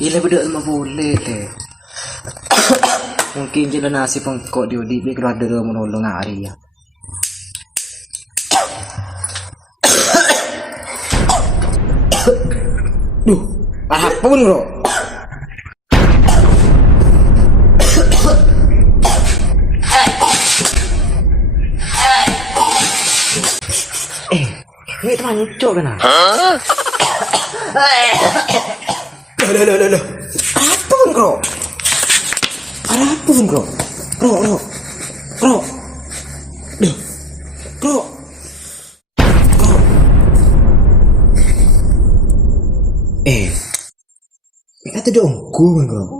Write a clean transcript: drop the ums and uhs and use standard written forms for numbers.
Yelah berdua mah boleh teh. Mungkin je lah nasib pengkok dia di kalau ada orang menolong hari ya. Duh, apa pun bro. Ini teman nyucuk kan? Loh. Apa pun bro? Ada apa pun bro? Bro. Duh, bro. Kata dong, gue bro.